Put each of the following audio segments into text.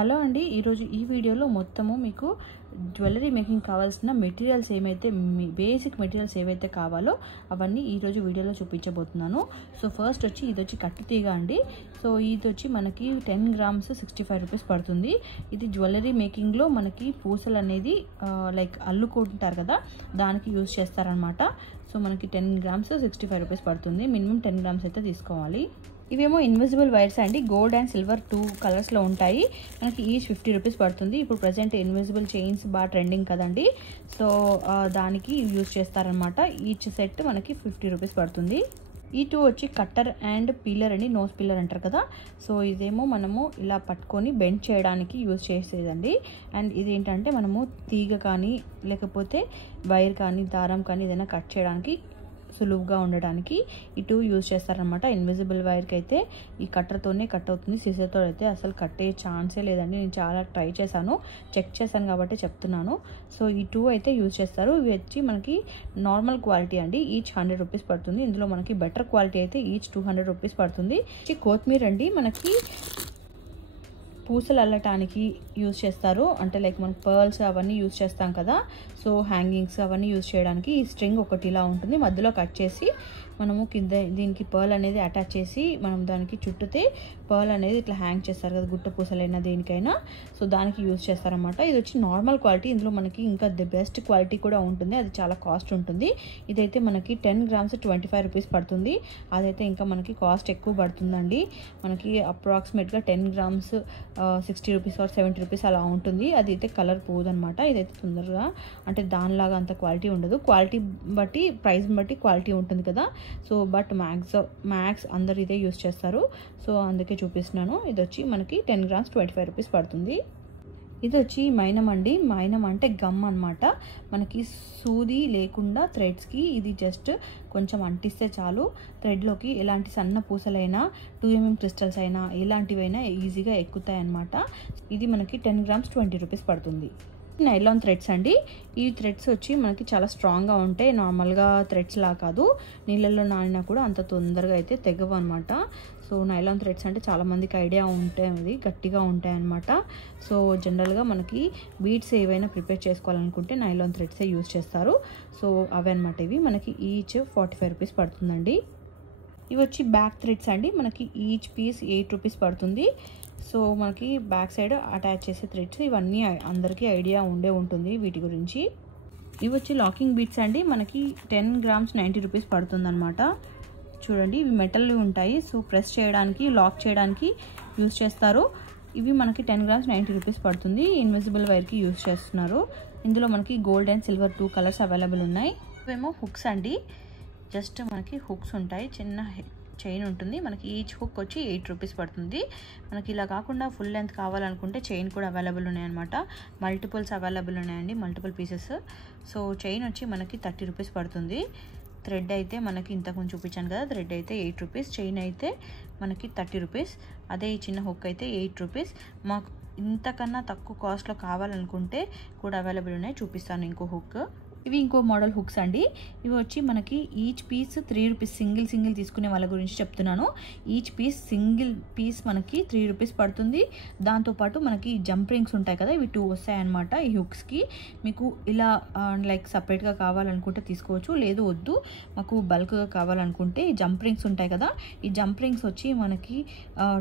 Hello అండి, ఈరోజు ఈ వీడియోలో మొత్తము మీకు జ్యువెలరీ మేకింగ్ కావాల్సిన మెటీరియల్స్ ఏమైతే బేసిక్ మెటీరియల్స్ ఏవైతే కావాలో అవన్నీ ఈరోజు వీడియోలో చూపించబోతున్నాను. సో ఫస్ట్ వచ్చి ఇది వచ్చి కట్టు తీగ అండి. సో ఇది వచ్చి మనకి 10 grams 65 రూపీస్ పడుతుంది. ఇది జ్యువెలరీ మేకింగ్లో మనకి పూసలు అనేది లైక్ అల్లుకుంటారు కదా, దానికి యూజ్ చేస్తారనమాట. సో మనకి 10 grams 65 రూపీస్ పడుతుంది. మినిమం 10 grams అయితే తీసుకోవాలి. ఇవేమో ఇన్విజిబుల్ వైర్స్ అండి, గోల్డ్ అండ్ సిల్వర్ 2 కలర్స్లో ఉంటాయి. మనకి ఈచ్ 50 రూపీస్ పడుతుంది. ఇప్పుడు ప్రజెంట్ ఇన్విజిబుల్ చైన్స్ బాగా ట్రెండింగ్ కదండి, సో దానికి యూజ్ చేస్తారనమాట. ఈచ్ సెట్ మనకి 50 రూపీస్ పడుతుంది. ఈ 2 వచ్చి కట్టర్ అండ్ పీలర్ అండి, నోస్ పీలర్ అంటారు కదా. సో ఇదేమో మనము ఇలా పట్టుకొని బెండ్ చేయడానికి యూజ్ చేసేదండి. అండ్ ఇదేంటంటే మనము తీగ కానీ లేకపోతే వైర్ కానీ దారం కానీ ఏదైనా కట్ చేయడానికి సులువుగా ఉండడానికి ఈ 2 యూజ్ చేస్తారనమాట. ఇన్విజిబుల్ వైర్కి అయితే ఈ కట్టర్తోనే కట్ అవుతుంది, సిజర్తో అయితే అసలు కట్టే ఛాన్సే లేదండి. నేను చాలా ట్రై చేశాను, చెక్ చేశాను కాబట్టి చెప్తున్నాను. సో ఈ 2 అయితే యూజ్ చేస్తారు. ఇవి వచ్చి మనకి నార్మల్ క్వాలిటీ అండి, ఈచ్ 100 రూపీస్ పడుతుంది. ఇందులో మనకి బెటర్ క్వాలిటీ అయితే ఈచ్ 200 రూపీస్ పడుతుంది. కొత్తిమీర అండి, మనకి పూసలు అల్లటానికి యూజ్ చేస్తారు. అంటే లైక్ మనకి పర్ల్స్ అవన్నీ యూజ్ చేస్తాం కదా, సో హ్యాంగింగ్స్ అవన్నీ యూజ్ చేయడానికి ఈ స్ట్రింగ్ ఒకటి ఇలా ఉంటుంది, మధ్యలో కట్ చేసి మనము కింద దీనికి పర్ల్ అనేది అటాచ్ చేసి మనం దానికి చుట్టితే పర్ల్ అనేది ఇట్లా హ్యాంగ్ చేస్తారు కదా, గుట్ట పూసలైనా దేనికైనా, సో దానికి యూజ్ చేస్తారనమాట. ఇది వచ్చి నార్మల్ క్వాలిటీ. ఇందులో మనకి ఇంకా ది బెస్ట్ క్వాలిటీ కూడా ఉంటుంది, అది చాలా కాస్ట్ ఉంటుంది. ఇదైతే మనకి 10 grams 25 రూపీస్ పడుతుంది. అదైతే ఇంకా మనకి కాస్ట్ ఎక్కువ పడుతుందండి. మనకి అప్రాక్సిమేట్గా 10 grams 60 రూపీస్ ఆర్ 70 రూపీస్ అలా ఉంటుంది. అది అయితే కలర్ పోదనమాట. ఇదైతే తొందరగా అంటే దానిలాగా అంత క్వాలిటీ ఉండదు. క్వాలిటీ బట్టి ప్రైస్ని బట్టి క్వాలిటీ ఉంటుంది కదా. సో బట్ మ్యాక్స్ అందరు ఇదే యూస్ చేస్తారు, సో అందుకే చూపిస్తున్నాను. ఇది వచ్చి మనకి 10 grams 25 రూపీస్ పడుతుంది. ఇది వచ్చి మైనం అండి. మైనం అంటే గమ్ అనమాట. మనకి సూది లేకుండా థ్రెడ్స్కి ఇది జస్ట్ కొంచెం అంటిస్తే చాలు, థ్రెడ్లోకి ఎలాంటి సన్న పూసలైనా 2mm క్రిస్టల్స్ అయినా ఎలాంటివైనా ఈజీగా ఎక్కుతాయి అన్నమాట. ఇది మనకి 10 grams 20 రూపీస్ పడుతుంది. నైలాన్ థ్రెడ్స్ అండి. ఈ థ్రెడ్స్ వచ్చి మనకి చాలా స్ట్రాంగ్గా ఉంటాయి, నార్మల్గా థ్రెడ్స్ లా కాదు. నీళ్ళల్లో నానినా కూడా అంత తొందరగా అయితే తెగవు అనమాట. సో నైలాన్ థ్రెడ్స్ అంటే చాలామందికి ఐడియా ఉంటాయి, అది గట్టిగా ఉంటాయి అనమాట. సో జనరల్గా మనకి బీడ్స్ ఏవైనా ప్రిపేర్ చేసుకోవాలనుకుంటే నైలాన్ థ్రెడ్సే యూజ్ చేస్తారు. సో అవి అనమాట. ఇవి మనకి ఈచ్ 45 రూపీస్ పడుతుందండి. ఇవి వచ్చి బ్యాక్ థ్రెడ్స్ అండి. మనకి ఈచ్ పీస్ 8 రూపీస్ పడుతుంది. సో మనకి బ్యాక్ సైడ్ అటాచ్ చేసే థ్రెడ్స్, ఇవన్నీ అందరికీ ఐడియా ఉంటుంది వీటి గురించి. ఇవి వచ్చి లాకింగ్ బీడ్స్ అండి. మనకి 10 grams 90 రూపీస్ పడుతుంది అనమాట. చూడండి, ఇవి మెటల్ ఉంటాయి, సో ప్రెస్ చేయడానికి లాక్ చేయడానికి యూజ్ చేస్తారు. ఇవి మనకి 10 grams 90 రూపీస్ పడుతుంది. ఇన్విజిబుల్ వైర్కి యూజ్ చేస్తున్నారు. ఇందులో మనకి gold and silver 2 colours available ఉన్నాయి. ఇవేమో హుక్స్ అండి. జస్ట్ మనకి హుక్స్ ఉంటాయి, చిన్న చైన్ ఉంటుంది. మనకి ఈచ్ హుక్ వచ్చి 8 రూపీస్ పడుతుంది. మనకి ఇలా కాకుండా ఫుల్ లెంత్ కావాలనుకుంటే చైన్ కూడా అవైలబుల్ ఉన్నాయన్నమాట. మల్టిపుల్స్ అవైలబుల్ ఉన్నాయండి, మల్టిపుల్ పీసెస్. సో చైన్ వచ్చి మనకి 30 రూపీస్ పడుతుంది. థ్రెడ్ అయితే మనకి ఇంతకుముందు చూపించాను కదా, థ్రెడ్ అయితే 8 రూపీస్, చైన్ అయితే మనకి 30 రూపీస్. అదే ఈ చిన్న హుక్ అయితే 8 రూపీస్. మాకు ఇంతకన్నా తక్కువ కాస్ట్లో కావాలనుకుంటే కూడా అవైలబుల్ ఉన్నాయి, చూపిస్తాను ఇంకో హుక్. ఇవి ఇంకో మోడల్ హుక్స్ అండి. ఇవి వచ్చి మనకి ఈచ్ పీస్ 3 రూపీస్. సింగిల్ తీసుకునే వాళ్ళ గురించి చెప్తున్నాను. ఈచ్ సింగిల్ పీస్ మనకి 3 రూపీస్ పడుతుంది. దాంతోపాటు మనకి జంప్ రింగ్స్ ఉంటాయి కదా, ఇవి 2 వస్తాయన్నమాట ఈ హుక్స్కి. మీకు ఇలా లైక్ సపరేట్గా కావాలనుకుంటే తీసుకోవచ్చు, లేదు వద్దు మాకు బల్క్గా కావాలనుకుంటే ఈ జంప్ రింగ్స్ ఉంటాయి కదా, ఈ జంప్ రింగ్స్ వచ్చి మనకి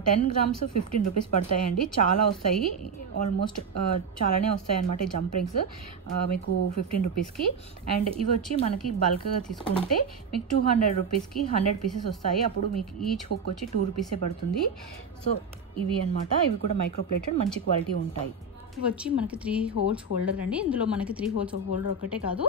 10 grams 15 రూపీస్ పడతాయండి. చాలా వస్తాయి, ఆల్మోస్ట్ చాలానే వస్తాయి అన్నమాట ఈ జంప్ రింగ్స్ మీకు 15 రూపీస్కి. అండ్ ఇవి వచ్చి మనకి బల్క్గా తీసుకుంటే మీకు 200 రూపీస్కి 100 పీసెస్ వస్తాయి. అప్పుడు మీకు ఈచ్ హుక్ వచ్చి 2 రూపీసే పడుతుంది. సో ఇవి అనమాట. ఇవి కూడా మైక్రో ప్లేటెడ్, మంచి క్వాలిటీ ఉంటాయి. ఇవి వచ్చి మనకి 3 holes హోల్డర్ అండి. ఇందులో మనకి 3 holes హోల్డర్ ఒకటే కాదు,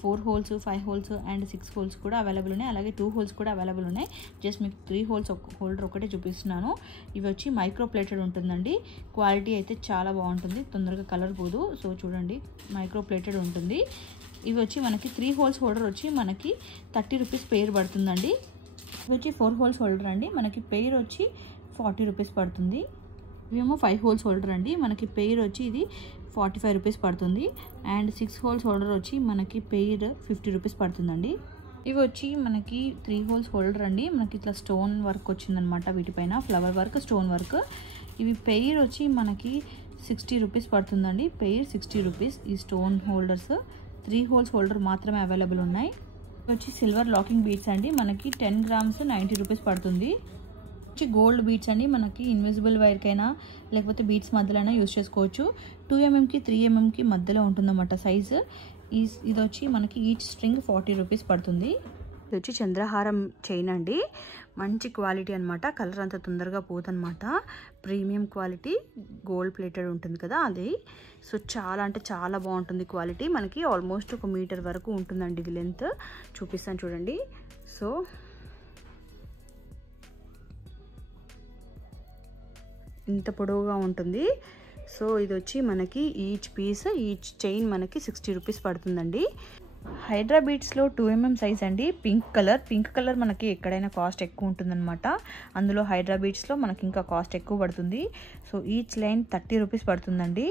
4 holes 5 holes అండ్ 6 holes కూడా అవైలబుల్ ఉన్నాయి. అలాగే 2 holes కూడా అవైలబుల్ ఉన్నాయి. జస్ట్ మీకు 3 holes హోల్డర్ ఒకటే చూపిస్తున్నాను. ఇవి వచ్చి మైక్రో ప్లేటెడ్ ఉంటుందండి. క్వాలిటీ అయితే చాలా బాగుంటుంది, తొందరగా కలర్ పోదు. సో చూడండి, మైక్రో ప్లేటెడ్ ఉంటుంది. ఇవి వచ్చి మనకి 3 holes హోల్డర్ వచ్చి మనకి 30 రూపీస్ పెయిర్ పడుతుందండి. ఇవి వచ్చి 4 holes హోల్డర్ అండి. మనకి పెయిర్ వచ్చి 40 రూపీస్ పడుతుంది. ఇవేమో 5 holes హోల్డర్ అండి. మనకి పెయిర్ వచ్చి ఇది 45 రూపీస్ పడుతుంది. అండ్ 6 holes హోల్డర్ వచ్చి మనకి పెయిర్ 50 రూపీస్ పడుతుందండి. ఇవి వచ్చి మనకి 3 holes హోల్డర్ అండి. మనకి ఇట్లా స్టోన్ వర్క్ వచ్చిందనమాట, వీటిపైన ఫ్లవర్ వర్క్, స్టోన్ వర్క్. ఇవి పెయిర్ వచ్చి మనకి 60 రూపీస్ పడుతుందండి. Pair 60 rupees. ఈ స్టోన్ హోల్డర్స్ 3 హోల్స్ హోల్డర్ మాత్రమే అవైలబుల్ ఉన్నాయి. వచ్చి సిల్వర్ లాకింగ్ బీడ్స్ అండి, మనకి 10 గ్రామ్స్ 90 రూపీస్ పడుతుంది. వచ్చి గోల్డ్ బీడ్స్ అండి, మనకి ఇన్విజిబుల్ వైర్కైనా లేకపోతే బీడ్స్ మధ్యలో అయినా యూజ్ చేసుకోవచ్చు. 2 mm-కి 3 mm-కి మధ్యలో ఉంటుందన్నమాట సైజు. ఇది వచ్చి మనకి ఈచ్ స్ట్రింగ్ 40 రూపీస్ పడుతుంది. ఇది వచ్చి చంద్రహారం చైన్ అండి, మంచి క్వాలిటీ అనమాట. కలర్ అంత తొందరగా పోదనమాట. ప్రీమియం క్వాలిటీ గోల్డ్ ప్లేటెడ్ ఉంటుంది కదా అది. సో చాలా అంటే చాలా బాగుంటుంది క్వాలిటీ. మనకి ఆల్మోస్ట్ 1 మీటర్ వరకు ఉంటుందండి ఇది లెంత్. చూపిస్తాను చూడండి. సో ఇంత పొడవుగా ఉంటుంది. సో ఇది వచ్చి మనకి ఈచ్ పీస్ ఈచ్ చైన్ మనకి 60 రూపీస్ పడుతుందండి. హైడ్రా బీడ్స్లో 2 mm సైజ్ అండి, పింక్ కలర్ మనకి ఎక్కడైనా కాస్ట్ ఎక్కువ ఉంటుందన్నమాట. అందులో హైడ్రా బీడ్స్లో మనకి ఇంకా కాస్ట్ ఎక్కువ పడుతుంది. సో ఈచ్ లైన్ 30 రూపీస్ పడుతుందండి.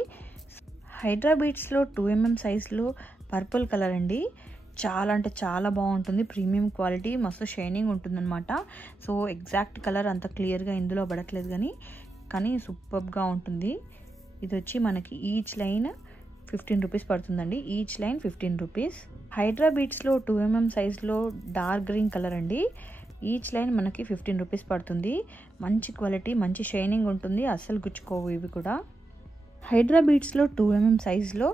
హైడ్రా బీడ్స్లో 2 mm సైజ్లో పర్పుల్ కలర్ అండి, చాలా అంటే చాలా బాగుంటుంది. ప్రీమియం క్వాలిటీ, మస్తు షైనింగ్ ఉంటుందన్నమాట. సో ఎగ్జాక్ట్ కలర్ అంత క్లియర్గా ఇందులో పడట్లేదు కానీ సూపర్గా ఉంటుంది. ఇది వచ్చి మనకి ఈచ్ లైన్ 15 రూపీస్ పడుతుందండి. Each line 15 rupees. హైడ్రా బీడ్స్లో 2 mm సైజ్లో డార్క్ గ్రీన్ కలర్ అండి, ఈచ్ లైన్ మనకి 15 రూపీస్ పడుతుంది. మంచి క్వాలిటీ, మంచి షైనింగ్ ఉంటుంది, అస్సలు గుచ్చుకోవు ఇవి కూడా. హైడ్రా బీడ్స్లో 2 mm సైజ్లో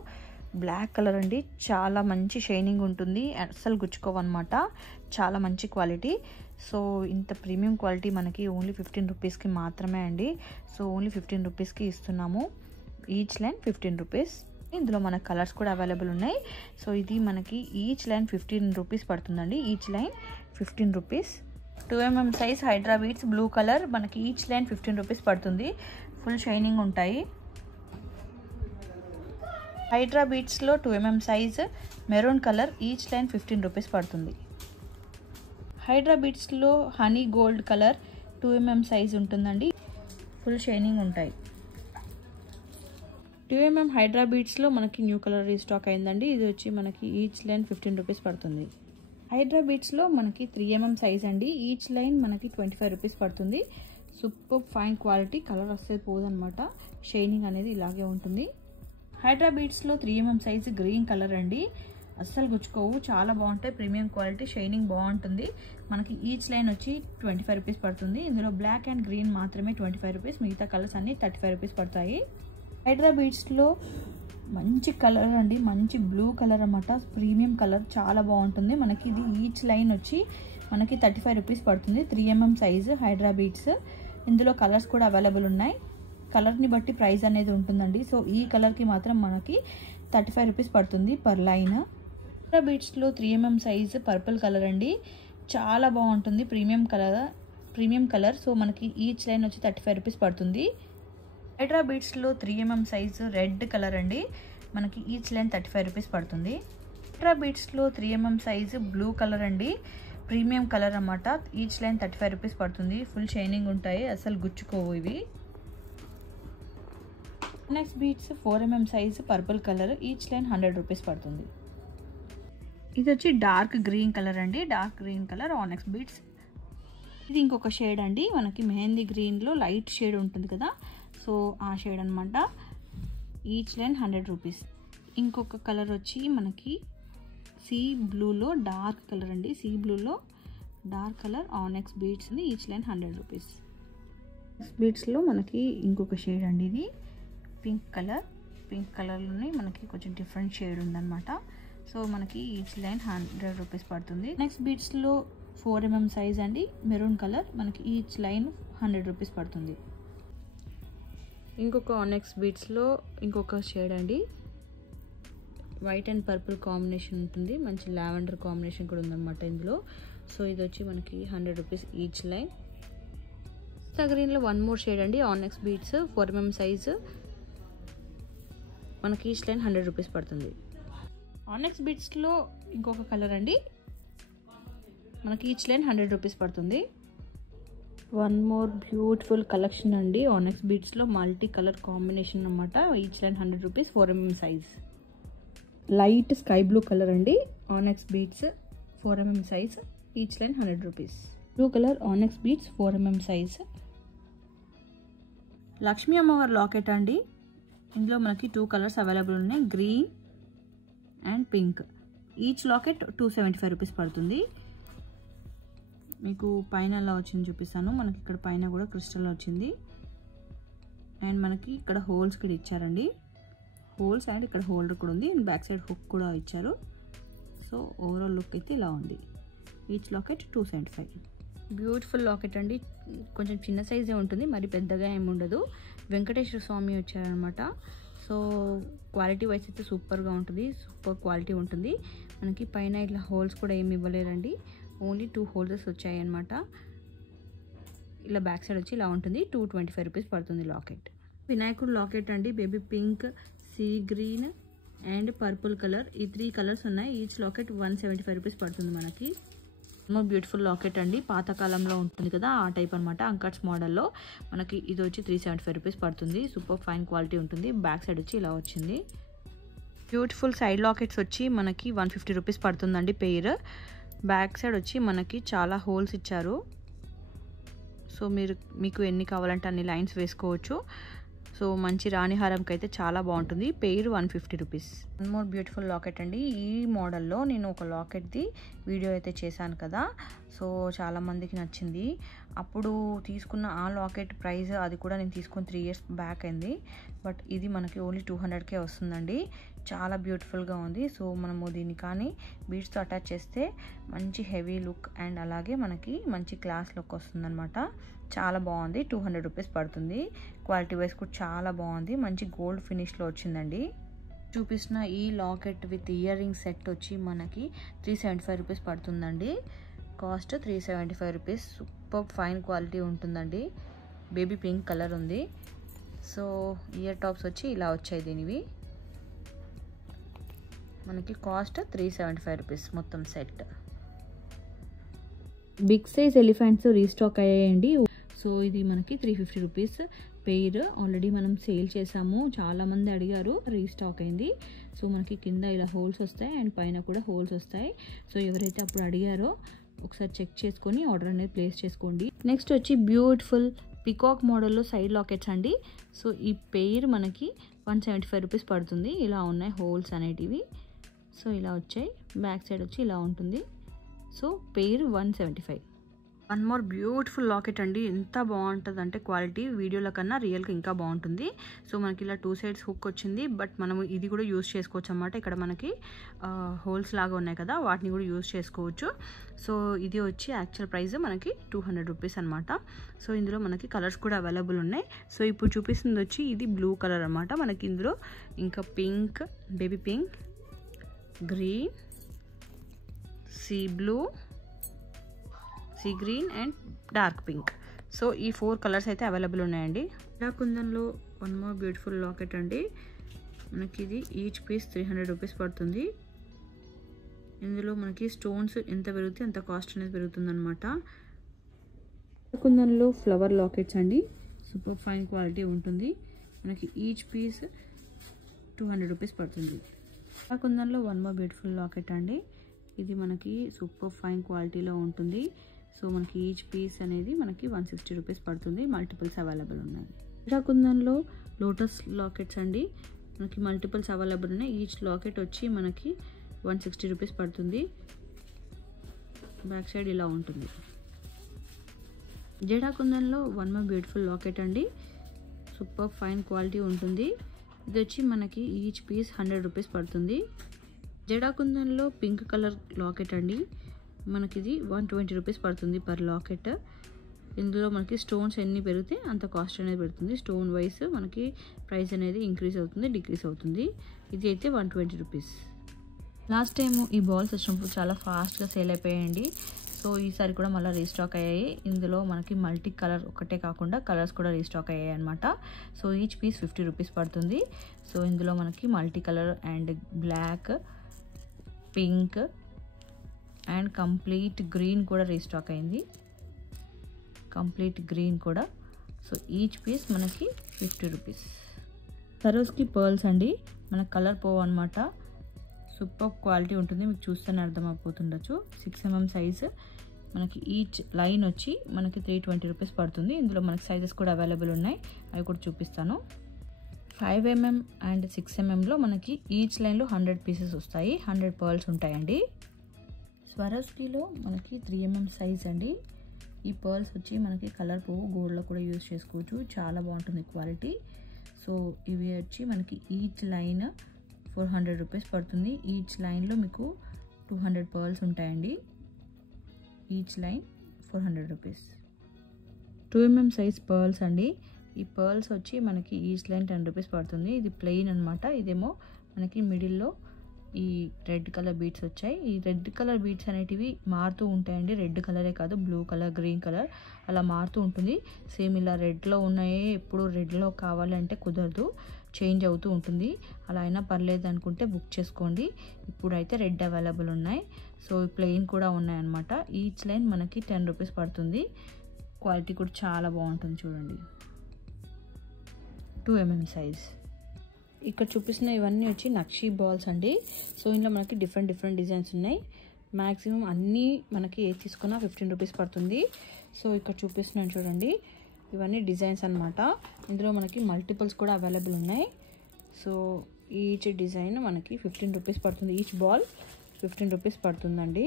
బ్లాక్ కలర్ అండి, చాలా మంచి షైనింగ్ ఉంటుంది, అస్సలు గుచ్చుకోవు అనమాట. చాలా మంచి క్వాలిటీ. సో ఇంత ప్రీమియం క్వాలిటీ మనకి ఓన్లీ 15 రూపీస్కి మాత్రమే అండి. సో ఓన్లీ 15 రూపీస్కి ఇస్తున్నాము. Each line 15 rupees. ఇందులో మన కలర్స్ కూడా అవైలబుల్ ఉన్నాయి. సో ఇది మనకి ఈచ్ లైన్ 15 రూపీస్ పడుతుందండి. Each line 15 rupees. 2 mm size hydra beads blue colour మనకి ఈచ్ లైన్ 15 రూపీస్ పడుతుంది. ఫుల్ షైనింగ్ ఉంటాయి. హైడ్రా బీడ్స్లో 2 mm size maroon colour each line 15 rupees పడుతుంది. హైడ్రా బీడ్స్లో honey gold colour 2 mm size ఉంటుందండి, full shining ఉంటాయి. 2 mm Hydraa బీడ్స్లో మనకి new colour restock అయిందండి. ఇది వచ్చి మనకి ఈచ్ లైన్ 15 రూపీస్ పడుతుంది. హైడ్రా బీడ్స్లో మనకి 3 mm సైజ్ అండి, ఈచ్ లైన్ మనకి 25 రూపీస్ పడుతుంది. సూపర్ ఫైన్ క్వాలిటీ, కలర్ వస్తే పోదనమాట. షైనింగ్ అనేది ఇలాగే ఉంటుంది. హైడ్రా బీడ్స్లో 3 mm సైజ్ గ్రీన్ కలర్ అండి, అస్సలు గుచ్చుకోవు, చాలా బాగుంటాయి. ప్రీమియం క్వాలిటీ, షైనింగ్ బాగుంటుంది. మనకి ఈచ్ లైన్ వచ్చి 25 రూపీస్ పడుతుంది. ఇందులో బ్లాక్ అండ్ గ్రీన్ మాత్రమే 25 రూపీస్, మిగతా కలర్స్ అన్ని 35 రూపీస్ పడతాయి. హైడ్రా బీడ్స్లో మంచి కలర్ అండి, మంచి బ్లూ కలర్ అన్నమాట, ప్రీమియం కలర్, చాలా బాగుంటుంది. మనకి ఇది ఈచ్ లైన్ వచ్చి మనకి 35 రూపీస్ పడుతుంది. 3 mm సైజు హైడ్రా బీడ్స్. ఇందులో కలర్స్ కూడా అవైలబుల్ ఉన్నాయి. కలర్ని బట్టి ప్రైస్ అనేది ఉంటుందండి. సో ఈ కలర్కి మాత్రం మనకి 35 రూపీస్ పడుతుంది పర్ లైన్. హైడ్రా బీడ్స్లో 3 mm సైజు పర్పుల్ కలర్ అండి, చాలా బాగుంటుంది. Premium colour. సో మనకి ఈచ్ లైన్ వచ్చి 35 రూపీస్ పడుతుంది. హైడ్రా బీడ్స్లో 3 mm సైజు రెడ్ కలర్ అండి, మనకి ఈచ్ లైన్ 35 రూపీస్ పడుతుంది. హైడ్రా బీడ్స్లో 3 mm సైజు బ్లూ కలర్ అండి, ప్రీమియం కలర్ అన్నమాట, ఈచ్ లైన్ 35 రూపీస్ పడుతుంది. ఫుల్ షైనింగ్ ఉంటాయి, అసలు గుచ్చుకోవు ఇవి. Next beads 4 mm size purple colour, each line 100 rupees పడుతుంది. ఇది వచ్చి డార్క్ గ్రీన్ కలర్ అండి, dark green colour onyx beads. ఇది ఇంకొక షేడ్ అండి, మనకి మెహందీ గ్రీన్లో లైట్ షేడ్ ఉంటుంది కదా, సో ఆ షేడ్ అనమాట. Each line 100 rupees. ఇంకొక కలర్ వచ్చి మనకి సీ బ్లూలో డార్క్ కలర్ అండి, సీ బ్లూలో డార్క్ కలర్ ఆనెక్స్ బీడ్స్ ఉంది, ఈచ్ లైన్ 100 రూపీస్. బీడ్స్లో మనకి ఇంకొక షేడ్ అండి, ఇది పింక్ కలర్లోనే మనకి కొంచెం డిఫరెంట్ షేడ్ ఉందన్నమాట. సో మనకి ఈచ్ లైన్ 100 రూపీస్ పడుతుంది. నెక్స్ట్ బీడ్స్లో 4 mm సైజ్ అండి, మెరూన్ కలర్, మనకి ఈచ్ లైన్ 100 రూపీస్ పడుతుంది. ఇంకొక ఆనెక్స్ బీడ్స్లో ఇంకొక షేడ్ అండి, వైట్ అండ్ పర్పుల్ కాంబినేషన్ ఉంటుంది, మంచి లావెండర్ కాంబినేషన్ కూడా ఉందన్నమాట ఇందులో. సో ఇది వచ్చి మనకి 100 రూపీస్ ఈచ్ లైన్. గ్రీన్లో 1 more షేడ్ అండి, ఆనెక్స్ బీడ్స్ 4 mm సైజు, మనకి ఈచ్ లైన్ 100 రూపీస్ పడుతుంది. ఆనెక్స్ బీడ్స్లో ఇంకొక కలర్ అండి, మనకి ఈచ్ లైన్ 100 రూపీస్ పడుతుంది. 1 more బ్యూటిఫుల్ కలెక్షన్ అండి, ఆనెక్స్ బీడ్స్లో మల్టీ కలర్ కాంబినేషన్ అన్నమాట, each line 100 rupees, 4 mm size. Light sky blue colour అండి, onyx beads 4 mm size, each line 100 rupees. Blue colour onyx beads 4 mm size. Lakshmi అమ్మవారి locket అండి. ఇందులో మనకి 2 colours available ఉన్నాయి, green and pink. Each locket 275 rupees పడుతుంది. మీకు పైన ఎలా వచ్చింది చూపిస్తాను. మనకి ఇక్కడ పైన కూడా క్రిస్టల్ వచ్చింది అండ్ మనకి ఇక్కడ హోల్స్ కూడా ఇచ్చారండి. హోల్స్ అండ్ ఇక్కడ హోల్డర్ కూడా ఉంది అండ్ బ్యాక్ సైడ్ హుక్ కూడా ఇచ్చారు. సో ఓవరాల్ లుక్ అయితే ఇలా ఉంది. Each locket 275. బ్యూటిఫుల్ లాకెట్ అండి. కొంచెం చిన్న సైజే ఉంటుంది, మరి పెద్దగా ఏమి ఉండదు. వెంకటేశ్వర స్వామి వచ్చారనమాట. సో క్వాలిటీ వైజ్ అయితే సూపర్గా ఉంటుంది, సూపర్ క్వాలిటీ ఉంటుంది. మనకి పైన ఇట్లా హోల్స్ కూడా ఏమి ఇవ్వలేరండి, ఓన్లీ 2 హోల్డర్స్ వచ్చాయి అనమాట. ఇలా బ్యాక్ సైడ్ వచ్చి ఇలా ఉంటుంది. 225 రూపీస్ పడుతుంది లాకెట్. వినాయకుడు లాకెట్ అండి. Baby pink, sea green and purple colour, ఈ 3 కలర్స్ ఉన్నాయి. ఈచ్ లాకెట్ 175 రూపీస్ పడుతుంది మనకి. బ్యూటిఫుల్ లాకెట్ అండి. పాతకాలంలో ఉంటుంది కదా ఆ టైప్ అనమాట, అంకట్స్ మోడల్లో. మనకి ఇది వచ్చి 375 రూపీస్ పడుతుంది. సూపర్ ఫైన్ క్వాలిటీ ఉంటుంది. బ్యాక్ సైడ్ వచ్చి ఇలా వచ్చింది. బ్యూటిఫుల్ సైడ్ లాకెట్స్ వచ్చి మనకి 150 రూపీస్ పడుతుందండి పెయిర్. బ్యాక్ సైడ్ వచ్చి మనకి చాలా హోల్స్ ఇచ్చారు. సో మీకు ఎన్ని కావాలంటే అన్ని లైన్స్ వేసుకోవచ్చు. సో మంచి రాణిహారంకి అయితే చాలా బాగుంటుంది. Pair 150 rupees. One more beautiful locket అండి. ఈ మోడల్లో నేను ఒక లాకెట్ది వీడియో అయితే చేశాను కదా, సో చాలామందికి నచ్చింది. అప్పుడు తీసుకున్న ఆ లాకెట్ ప్రైస్ అది కూడా నేను తీసుకుని 3 ఇయర్స్ బ్యాక్ అయింది. బట్ ఇది మనకి ఓన్లీ 200కే వస్తుందండి. చాలా బ్యూటిఫుల్గా ఉంది. సో మనము దీన్ని కానీ బీడ్స్తో అటాచ్ చేస్తే మంచి హెవీ లుక్ అండ్ అలాగే మనకి మంచి క్లాస్ లుక్ వస్తుందన్నమాట. చాలా బాగుంది. 200 రూపీస్ పడుతుంది. క్వాలిటీ వైజ్ కూడా చాలా బాగుంది. మంచి గోల్డ్ ఫినిష్లో వచ్చిందండి. చూపిస్తున్న ఈ locket with ear ring set వచ్చి మనకి 375 రూపీస్ పడుతుందండి. Cost 375 rupees. Super fine quality ఉంటుందండి. బేబీ పింక్ కలర్ ఉంది. సో ఇయర్ టాప్స్ వచ్చి ఇలా వచ్చాయి దీనివి. మనకి కాస్ట్ 375 రూపీస్ మొత్తం set. Big size elephants restock అయ్యాయండి. సో ఇది మనకి 350 రూపీస్ పెయిర్. ఆల్రెడీ మనం సేల్ చేసాము, చాలామంది అడిగారు, రీస్టాక్ అయింది. సో మనకి కింద ఇలా హోల్స్ వస్తాయి అండ్ పైన కూడా హోల్స్ వస్తాయి. సో ఎవరైతే అప్పుడు అడిగారో ఒకసారి చెక్ చేసుకొని ఆర్డర్ అనేది ప్లేస్ చేసుకోండి. నెక్స్ట్ వచ్చి బ్యూటిఫుల్ పికాక్ మోడల్లో సైడ్ లాకెట్స్ అండి. సో ఈ పెయిర్ మనకి 175 రూపీస్ పడుతుంది. ఇలా ఉన్నాయి హోల్స్ అనేటివి. సో ఇలా వచ్చాయి. బ్యాక్ సైడ్ వచ్చి ఇలా ఉంటుంది. So pair 175. One more beautiful locket అండి. ఎంత బాగుంటుంది అంటే క్వాలిటీ వీడియోల కన్నా రియల్గా ఇంకా బాగుంటుంది. సో మనకి ఇలా 2 సైడ్స్ హుక్ వచ్చింది. బట్ మనం ఇది కూడా యూస్ చేసుకోవచ్చు అన్నమాట. ఇక్కడ మనకి హోల్స్ లాగా ఉన్నాయి కదా, వాటిని కూడా యూస్ చేసుకోవచ్చు. సో ఇది వచ్చి యాక్చువల్ ప్రైస్ మనకి 200 రూపీస్ అనమాట. సో ఇందులో మనకి కలర్స్ కూడా అవైలబుల్ ఉన్నాయి. సో ఇప్పుడు చూపిస్తుంది వచ్చి ఇది బ్లూ కలర్ అనమాట. మనకి ఇందులో ఇంకా pink, baby pink, green, sea blue, sea green and dark pink. So ఈ 4 కలర్స్ అయితే అవైలబుల్ ఉన్నాయండి. కుందన్లో వన్ మోర్ బ్యూటిఫుల్ లాకెట్ అండి. మనకి ఇది ఈచ్ పీస్ 300 రూపీస్ పడుతుంది. ఇందులో మనకి స్టోన్స్ ఎంత పెరిగితే అంత కాస్ట్ అనేది పెరుగుతుంది అనమాట. కుందన్లో ఫ్లవర్ లాకెట్స్ అండి. సూపర్ ఫైన్ క్వాలిటీ ఉంటుంది. మనకి ఈచ్ పీస్ 200 రూపీస్ పడుతుంది. కుందన్లో వన్ మోర్ బ్యూటిఫుల్ లాకెట్ అండి. ఇది మనకి సూపర్ ఫైన్ క్వాలిటీలో ఉంటుంది. సో మనకి ఈచ్ పీస్ అనేది మనకి 160 రూపీస్ పడుతుంది. మల్టిపుల్స్ అవైలబుల్ ఉన్నాయి. కుందన్లో లోటస్ లాకెట్స్ అండి. మనకి మల్టిపుల్స్ అవైలబుల్ ఉన్నాయి. ఈచ్ లాకెట్ వచ్చి మనకి 160 రూపీస్ పడుతుంది. బ్యాక్ సైడ్ ఇలా ఉంటుంది. కుందన్లో వన్ మోర్ బ్యూటిఫుల్ లాకెట్ అండి. సూపర్ ఫైన్ క్వాలిటీ ఉంటుంది. ఇది వచ్చి మనకి ఈచ్ పీస్ 100 రూపీస్ పడుతుంది. కుందన్లో పింక్ కలర్ లాకెట్ అండి. మనకి ఇది 120 రూపీస్ పడుతుంది పర్ లాకెట్. ఇందులో మనకి స్టోన్స్ ఎన్ని పెరిగితే అంత కాస్ట్ అనేది పెడుతుంది. స్టోన్ వైస్ మనకి ప్రైస్ అనేది ఇంక్రీజ్ అవుతుంది, డిక్రీజ్ అవుతుంది. ఇది అయితే 120 రూపీస్. లాస్ట్ టైం ఈ బాల్స్ వచ్చినప్పుడు చాలా ఫాస్ట్గా సేల్ అయిపోయాయండి. సో ఈసారి కూడా మళ్ళీ రీస్టాక్ అయ్యాయి. ఇందులో మనకి మల్టీ కలర్ ఒకటే కాకుండా కలర్స్ కూడా రీస్టాక్ అయ్యాయి అనమాట. సో ఈచ్ పీస్ 50 రూపీస్ పడుతుంది. సో ఇందులో మనకి multi colour and black, pink and complete green కూడా రీస్టాక్ అయింది. కంప్లీట్ గ్రీన్ కూడా. సో ఈచ్ పీస్ మనకి 50 రూపీస్. సరోస్కి పర్ల్స్ అండి. మన కలర్ పోవు అనమాట. సూపర్ క్వాలిటీ ఉంటుంది. మీకు చూస్తేనే అర్థమైపోతుండొచ్చు. 6mm size. మనకి ఈచ్ లైన్ వచ్చి మనకి 320 రూపీస్ పడుతుంది. ఇందులో మనకి సైజెస్ కూడా అవైలబుల్ ఉన్నాయి, అవి కూడా చూపిస్తాను. 5 mm అండ్ 6 mmలో మనకి ఈచ్ లైన్లో 100 పీసెస్ వస్తాయి, 100 పర్ల్స్ ఉంటాయండి. స్వరోస్కీలో మనకి 3 mm సైజ్ అండి. ఈ పర్ల్స్ వచ్చి మనకి కలర్ పువ్వు గోల్డ్లో కూడా యూజ్ చేసుకోవచ్చు, చాలా బాగుంటుంది క్వాలిటీ. సో ఇవి వచ్చి మనకి ఈచ్ లైన్ 400 రూపీస్ పడుతుంది. ఈచ్ లైన్లో మీకు 200 పర్ల్స్ ఉంటాయండి. Each line 400 rupees. 2 mm size pearls అండి. ఈ పర్ల్స్ వచ్చి మనకి ఈచ్ లైన్ 10 రూపీస్ పడుతుంది. ఇది ప్లెయిన్ అనమాట. ఇదేమో మనకి మిడిల్లో ఈ రెడ్ కలర్ బీడ్స్ వచ్చాయి. ఈ రెడ్ కలర్ బీడ్స్ అనేటివి మారుతూ ఉంటాయండి. రెడ్ కలరే కాదు, బ్లూ కలర్, గ్రీన్ కలర్ అలా మారుతూ ఉంటుంది. సేమ్ ఇలా రెడ్లో ఉన్నాయి, ఎప్పుడు రెడ్లో కావాలంటే కుదరదు, చేంజ్ అవుతూ ఉంటుంది. అలా అయినా పర్లేదు అనుకుంటే బుక్ చేసుకోండి. ఇప్పుడైతే రెడ్ అవైలబుల్ ఉన్నాయి. సో ప్లెయిన్ కూడా ఉన్నాయన్నమాట. ఈచ్ లైన్ మనకి 10 రూపీస్ పడుతుంది. క్వాలిటీ కూడా చాలా బాగుంటుంది చూడండి. 2 mm సైజ్. ఇక్కడ చూపిస్తున్న ఇవన్నీ వచ్చి నక్షీ బాల్స్ అండి. సో ఇందులో మనకి డిఫరెంట్ డిజైన్స్ ఉన్నాయి. మ్యాక్సిమం అన్నీ మనకి ఏది తీసుకున్నా 15 రూపీస్ పడుతుంది. సో ఇక్కడ చూపిస్తున్నాను చూడండి, ఇవన్నీ డిజైన్స్ అనమాట. ఇందులో మనకి మల్టిపుల్స్ కూడా అవైలబుల్ ఉన్నాయి. సో ఈచ్ డిజైన్ మనకి 15 రూపీస్ పడుతుంది. ఈచ్ బాల్ 15 రూపీస్ పడుతుందండి.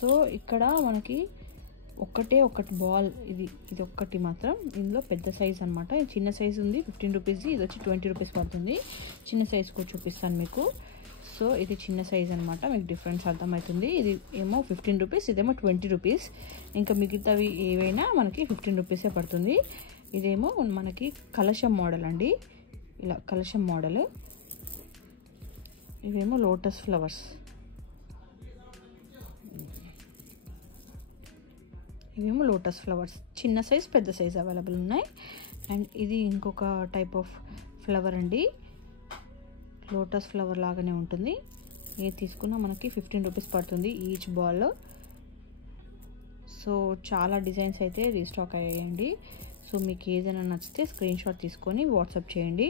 సో ఇక్కడ మనకి ఒకటి బాల్, ఇది ఒక్కటి మాత్రం. ఇందులో పెద్ద సైజ్ అనమాట. చిన్న సైజ్ ఉంది 15 రూపీస్, ఇది వచ్చి 20 రూపీస్ పడుతుంది. చిన్న సైజ్ కూడా చూపిస్తాను మీకు. సో ఇది చిన్న సైజ్ అనమాట, మీకు డిఫరెన్స్ అర్థమవుతుంది. ఇది ఏమో 15 రూపీస్, ఇదేమో 20 రూపీస్. ఇంకా మిగతావి ఏవైనా మనకి 15 రూపీసే పడుతుంది. ఇదేమో మనకి కలశం మోడల్ అండి, ఇలా కలశం మోడల్. ఇవేమో లోటస్ ఫ్లవర్స్. ఇవేమో లోటస్ ఫ్లవర్స్, చిన్న సైజ్ పెద్ద సైజ్ అవైలబుల్ ఉన్నాయి. అండ్ ఇది ఇంకొక టైప్ ఆఫ్ ఫ్లవర్ అండి, లోటస్ ఫ్లవర్ లాగానే ఉంటుంది. ఇది తీసుకున్నా మనకి 15 రూపీస్ పడుతుంది ఈచ్ బాల్. సో చాలా డిజైన్స్ అయితే రీస్టాక్ అయ్యాయండి. సో మీకు ఏదైనా నచ్చితే స్క్రీన్ షాట్ తీసుకొని వాట్సాప్ చేయండి.